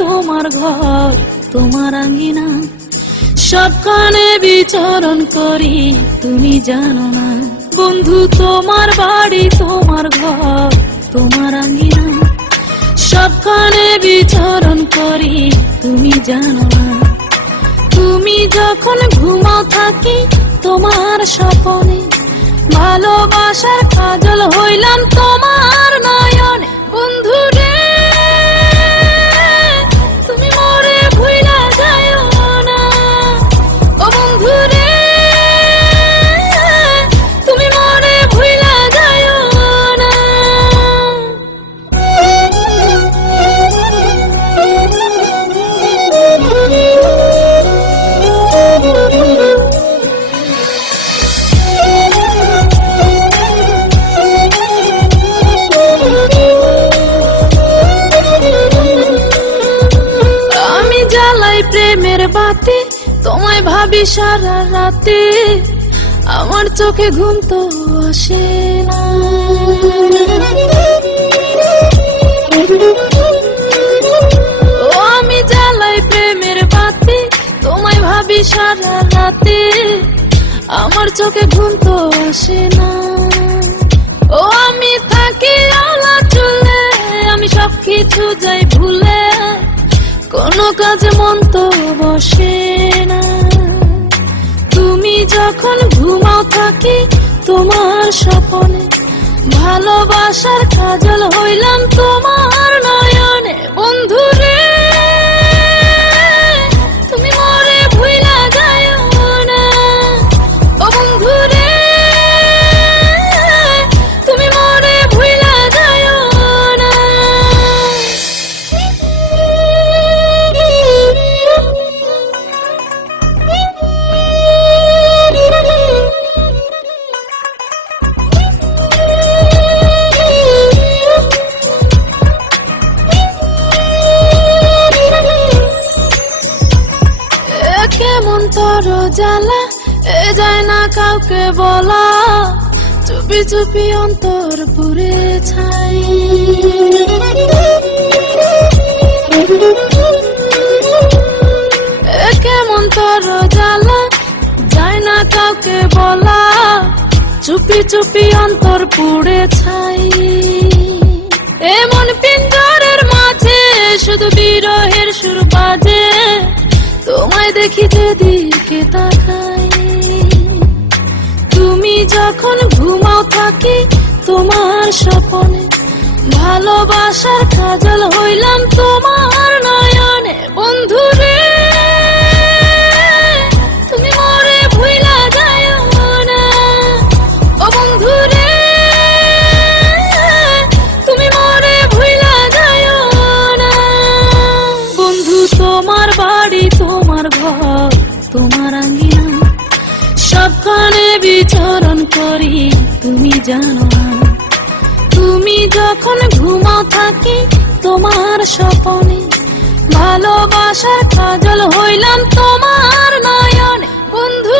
তোমার ঘর তোমার আঙ্গিনা, সবখানে বিচরণ করি তুমি জানো না। বন্ধু তোমার বাড়ি তোমার ঘর তোমার আঙ্গিনা, সবখানে বিচরণ করি তুমি জানো না। তুমি যখন ঘুমাও থাকি তোমার স্বপনে, ভালোবাসার কাজল হইলাম তোমার নয়নে। বন্ধু রে তুমি মরে ভুইলা যাইও না, ও বন্ধু রে তুমি মরে ভুইলা যাইও না। প্রেমের বাতি তোমায় ভাবি সারা রাতে, আমার চোখে ঘুম তো আসে না। ও আমি জ্বালাই প্রেমের বাতি তোমায় ভাবি সারা রাতে, আমার চোখে ঘুম তো আসে না। ও আমি থাকি আলা চুলে, আমি সবকিছু যাই ভুলে, কোনো কাজে মন তো বসে না। তুমি যখন ঘুমাও থাকি তোমার স্বপনে, ভালোবাসার কাজল হইলাম তোমার নয়নে। বন্ধু রে তুমি মরে ভুইলা যাইও না, ও বন্ধু রে তুমি মরে ভুইলা যাইও না। কেমন তোর জ্বালা এ যায় না কাউকে বলা, চুপি চুপি অন্তর পুরে ছাই। কেমন তোর জ্বালা যায় না কাউকে বলা, চুপি চুপি অন্তর পুড়ে ছাই। এমন পিঞ্জরের মাঝে শুধু বিরহের সুর বাজে, তোমায় দেখি যেদিকে তাকাই। তুমি যখন ঘুমাও থাকি তোমার স্বপনে, ভালোবাসার কাজল হইলাম তোমার নয়নে। বন্ধু রে তুমি মরে ভুইলা যাইও না, ও বন্ধু রে তুমি মরে ভুইলা যাইও না। বন্ধু তোমার বাড়ি তোমার ঘর তোমার আঙ্গিনা, সবখানে বিচরণ করি তুমি জানো না। তুমি যখন ঘুমাও থাকি তোমার স্বপনে, ভালোবাসার কাজল হইলাম তোমার নয়নে। বন্ধু